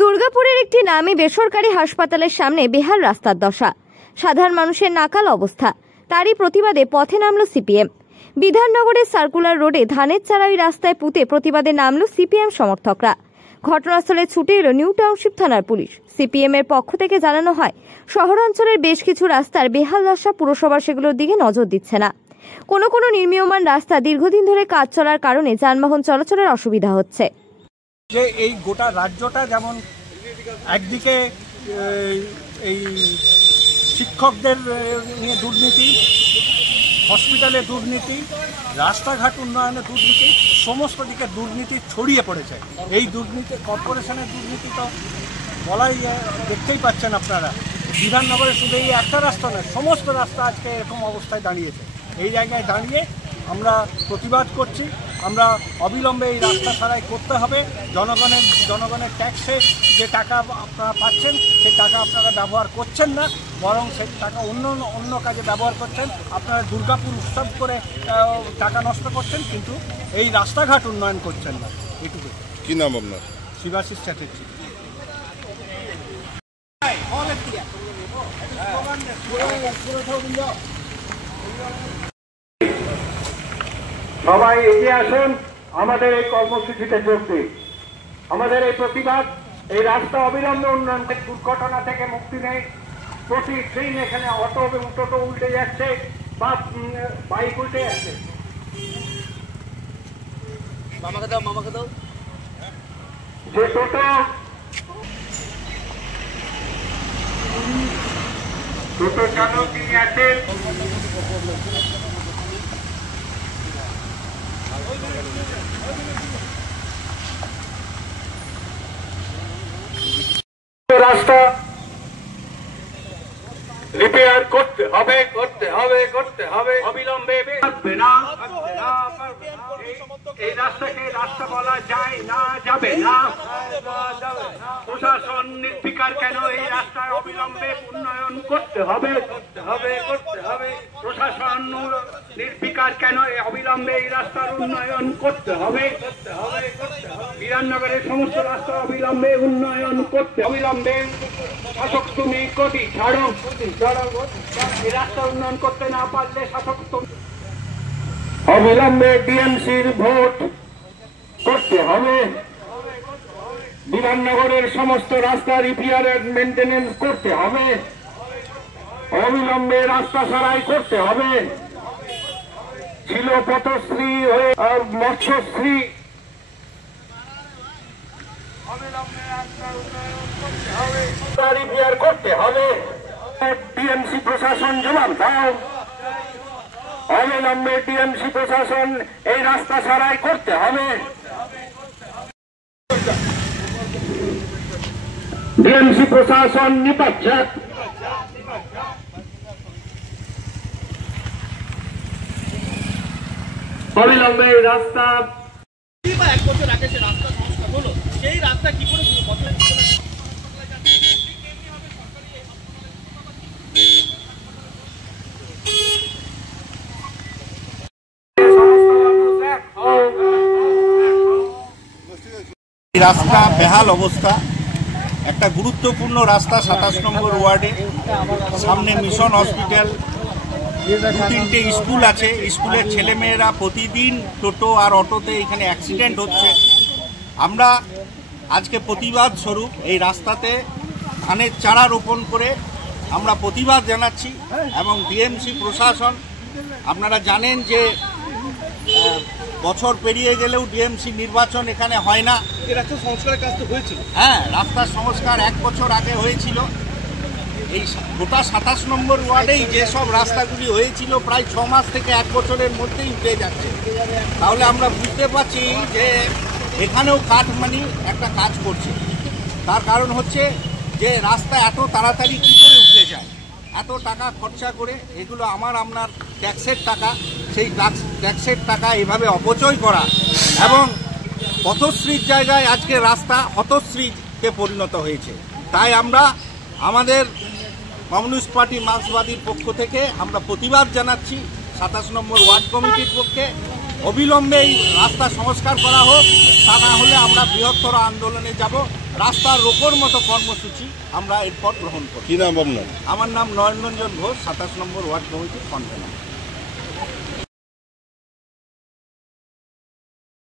দুর্গাপুরের একটি নামী বেসরকারি হাসপাতালের সামনে বেহাল রাস্তার দশা, সাধারণ মানুষের নাকাল অবস্থা। তারই প্রতিবাদে পথে নামল সিপিএম। বিধাননগরের সার্কুলার রোডে ধানের চারা ওই রাস্তায় পুঁতে প্রতিবাদে নামল সিপিএম সমর্থকরা। ঘটনাস্থলে ছুটে এলো নিউ টাউনশিপ থানার পুলিশ। সিপিএম এর পক্ষ থেকে জানানো হয়, শহরাঞ্চলের বেশ কিছু রাস্তার বেহাল দশা, পুরসভা সেগুলোর দিকে নজর দিচ্ছে না। কোনো কোনো নির্মীয়মান রাস্তা দীর্ঘদিন ধরে কাজ চলার কারণে যানবাহন চলাচলের অসুবিধা হচ্ছে। যে এই গোটা রাজ্যটা যেমন একদিকে এই শিক্ষকদের নিয়ে দুর্নীতি, হসপিটালে দুর্নীতি, রাস্তাঘাট উন্নয়নে দুর্নীতি, সমস্ত দিকে দুর্নীতি ছড়িয়ে পড়েছে। এই দুর্নীতি, কর্পোরেশনের দুর্নীতি তো বলাই, দেখতেই পাচ্ছেন আপনারা। বিধাননগরে শুধু এই একটা রাস্তা নয়, সমস্ত রাস্তা আজকে এরকম অবস্থায় দাঁড়িয়েছে। এই জায়গায় দাঁড়িয়ে আমরা প্রতিবাদ করছি। আমরা অবিলম্বে এই রাস্তা সারাই করতে হবে। জনগণের ট্যাক্সে যে টাকা আপনারা পাচ্ছেন, সেই টাকা আপনারা ব্যবহার করছেন না, বরং সেই টাকা অন্য কাজে ব্যবহার করছেন। আপনারা দুর্গাপুর উৎসব করে টাকা নষ্ট করছেন, কিন্তু এই রাস্তাঘাট উন্নয়ন করছেন না। এটুকু। কি নাম আপনার? শিবাশিস চ্যাটার্জি। সবাই এগিয়ে আসুন, আমাদের এই কর্মসূচিতে যোগ দিন। আমাদের এই প্রতিবাদ, এই রাস্তা অবিলম্বে উন্নয়ন, দুর্ঘটনা থেকে মুক্তি নেই। প্রতিদিন এখানে অটো এবং টোটো উল্টে যাচ্ছে বা বাইক উল্টে যাচ্ছে। যে টোটো চালক যিনি আছেন, রাস্তা রিপেয়ার করতে হবে অবিলম্বে। এই রাস্তাকে রাস্তা বলা যায় না, যাবে না। প্রশাসন নির্বিকার কেন? এই রাস্তায় অবিলম্বে উন্নয়ন করতে হবে। প্রশাসন নির্বিকার কেন? অবিলম্বে এই রাস্তার উন্নয়ন করতে হবে। বিধাননগরের সমস্ত রাস্তা অবিলম্বে উন্নয়ন করতে, অবিলম্বে। শাসক তুমি গতি ছাড়ো। এই রাস্তা উন্নয়ন করতে না পারলে শাসক অবিলম্বে ডিএমসির ভোট করতে হবে। বিধাননগরের সমস্ত রাস্তা রিপেয়ার এন্ড মেইনটেনেন্স করতে হবে। অবিলম্বে রাস্তা সারাই করতে হবে। ছিল পথশ্রী হয়ে মৎস্যশ্রী, অবিলম্বে রাস্তা উন্নয়ন করতে হবে, রিপেয়ার করতে হবে। ডিএমসি প্রশাসন জবাব দাও। অবিলম্বে ডিএমসি প্রশাসন এই রাস্তা সারাই করতে হবে। ডিএমসি প্রশাসন নিপাত যাক। অবিলম্বে এই রাস্তা, 1 বছর আগে সে রাস্তা সংস্কার হলো, সেই রাস্তা কি করে রাস্তা বেহাল অবস্থা। একটা গুরুত্বপূর্ণ রাস্তা 27 নম্বর ওয়ার্ডে, সামনে মিশন হসপিটাল, 2-3টে স্কুল আছে। স্কুলের ছেলেমেয়েরা প্রতিদিন টোটো আর অটোতে এখানে অ্যাক্সিডেন্ট হচ্ছে। আমরা আজকে প্রতিবাদ স্বরূপ এই রাস্তাতে ধানের চারা রোপণ করে আমরা প্রতিবাদ জানাচ্ছি। এবং ডিএমসি প্রশাসন, আপনারা জানেন যে বছর পেরিয়ে গেলেও ডিএমসি নির্বাচন এখানে হয় না। রাস্তা সংস্কারের কাজ তো হয়েছিল। হ্যাঁ, রাস্তার সংস্কার 1 বছর আগে হয়েছিল। এই গোটা 27 নম্বর ওয়ার্ডেই যেসব রাস্তাগুলি হয়েছিল প্রায় 6 মাস থেকে 1 বছরের মধ্যেই উঠে যাচ্ছে। তাহলে আমরা বুঝতে পারছি যে এখানেও কাঠমানি একটা কাজ করছে। তার কারণ হচ্ছে যে রাস্তা এত তাড়াতাড়ি কী করে উঠে যায়, এত টাকা খরচা করে, এগুলো আপনার ট্যাক্সের টাকা, সেই ট্যাক্সের টাকা এভাবে অপচয় করা এবং পথশ্রীর জায়গায় আজকে রাস্তা হতশ্রীতে পরিণত হয়েছে। তাই আমরা আমাদের কমিউনিস্ট পার্টি মার্ক্সবাদীর পক্ষ থেকে আমরা প্রতিবাদ জানাচ্ছি 27 নম্বর ওয়ার্ড কমিটির পক্ষে। অবিলম্বে এই রাস্তা সংস্কার করা হোক, তা না হলে আমরা বৃহত্তর আন্দোলনে যাব। রাস্তা রোকোর মতো কর্মসূচি আমরা এরপর গ্রহণ করি। কি নাম আপনার? আমার নাম নয়নরঞ্জন ঘোষ, 27 নম্বর ওয়ার্ড কমিটির কনভেনর।